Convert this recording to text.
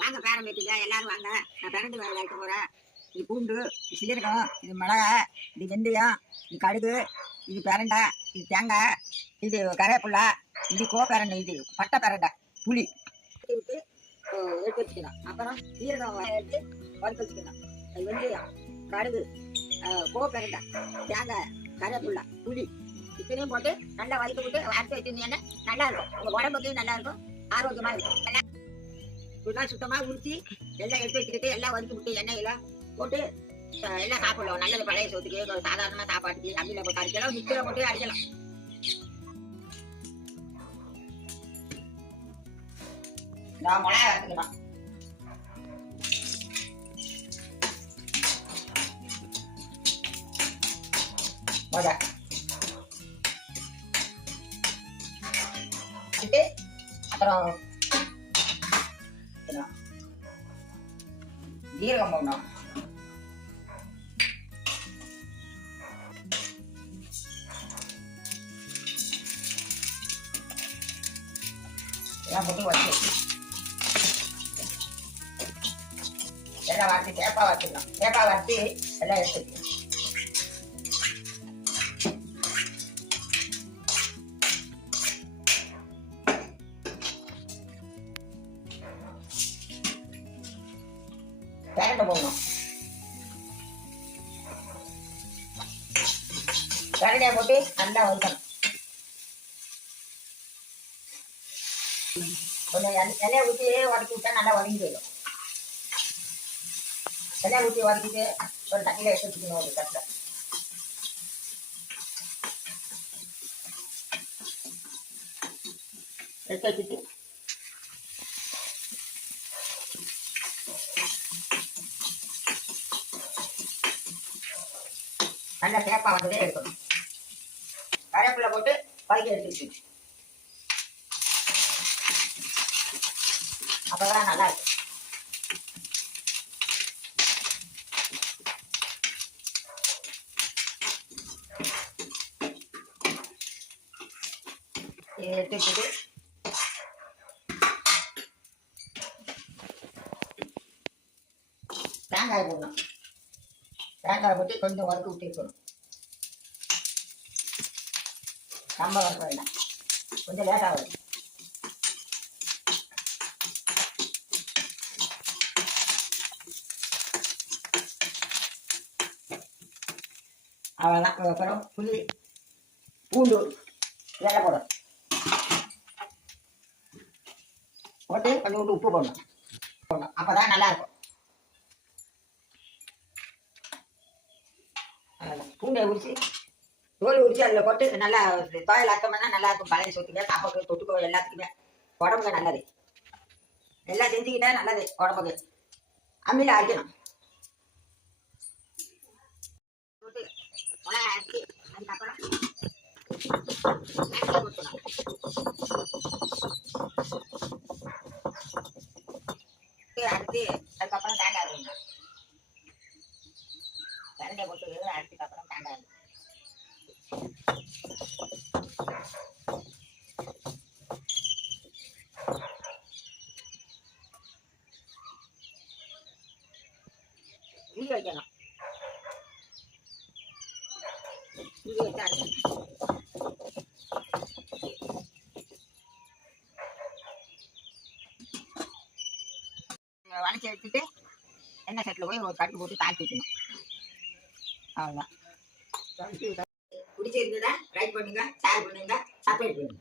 வாங்க பேரம் பேட்டிங்க எல்லாரும் வாங்க. நான் பிறந்து வேலை வைக்க போகிறேன். இது பூண்டு, இது சீரகம், இது மிளகா, இது வெந்தயம், இது கடுகு, இது பிரண்டை, இது தேங்காய், இது கருவேப்பிலை, இது கோப்பரண்டை, இது பட்டை பிரண்டை, புளி விட்டு எடுத்து வச்சுக்கணும். அப்புறம் சீரகம் எடுத்து வறுத்து வச்சுக்கணும். வெந்தயம், கடுகு, கோப்பரண்டை, தேங்காய், கருவேப்பிலை, புளி இத்தனையும் போட்டு நல்லா வறுத்து விட்டு அரைச்சி வச்சிருந்தீங்கன்னா நல்லா இருக்கும். உங்கள் உடம்புக்கு நல்லா இருக்கும், ஆரோக்கியமாக இருக்கும். எல்லாம் சுத்தமாக உரிச்சு எல்லாம் எடுத்து வச்சுக்கிட்டு எல்லாம் வறுத்து விட்டு எண்ணெயில் போட்டு எல்லாம் சாப்பிடலாம். நல்லது பழைய சோத்துக்கு, சாதாரணமாக சாப்பாட்டுக்கு அம்மியில் போட்டு அடிக்கலாம், மிக்சியில் போட்டு அடிக்கலாம். நான் மிளகா எடுத்துக்கலாம். அப்புறம் ஜீரகம் போடணும். எல்லாம் போட்டு வச்சு எல்லாம் வறுத்து தேப்பாக வச்சுக்கலாம். தேப்பாக வறுத்து எல்லாம் எடுத்து பிரண்டை போடணும். பிரண்டையை போட்டு நல்லா வறுக்கணும். கொஞ்சம் எண்ணெயை ஊற்றி வதக்கி விட்டா நல்லா வதங்கி போயிடும். எண்ணெய் ஊற்றி வதக்கிட்டு ஒரு தண்ணியில் எடுத்து வச்சுக்கணும். ஒரு தட்டில் எடுத்து வச்சுட்டு நல்லா தேப்பாக வந்ததே எடுக்கணும். கருவேப்பிலை போட்டு வதக்கி எடுத்துச்சு. அப்பதான் நல்லா இருக்கும். எடுத்து வச்சுட்டு தேங்காய் போடணும். தேங்காய் போட்டு கொஞ்சம் வறுத்து விட்டு இருக்கணும். ரொம்ப வறுக்க வேண்டாம், கொஞ்சம் லேட்டாக வரும். அவ்வளோதான். அப்புறம் புளி, பூண்டு இதெல்லாம் போடணும். போட்டு கொஞ்சம் விட்டு உப்பு போடணும். அப்போ தான் நல்லாயிருக்கும். பூண்டை உரிச்சு தோல் உரிச்சு அதில் போட்டு நல்லா துவையல் அர்த்தம்னா நல்லா இருக்கும். பழைய சொத்துக்க சாப்பாடு தொட்டுக்கோ எல்லாத்துக்குமே உடம்புக்கு நல்லது. எல்லாம் செஞ்சுக்கிட்டா நல்லது உடம்புக்கு. அம்மியில் அரைக்கணும். போட்டு மிளகா அரைச்சி அதுக்கப்புறம் அரைச்சி அதுக்கப்புறம் தேங்காய் வேணும். பிரண்டை போட்டு அரைச்சதுக்கப்புறம் தேங்காய் இஞ்சி வைக்கணும். இஞ்சி வச்சு அரைக்கணும். வளைச்சி எடுத்துட்டு எண்ணெய் சட்டில் போய் ஒரு கடுகு போட்டு தாக்கி வைக்கணும். அவ்வளோதான். பிடிச்சிருந்ததா லைக் பண்ணுங்க, ஷேர் பண்ணுங்க, சப்ஸ்கிரைப் பண்ணுங்க.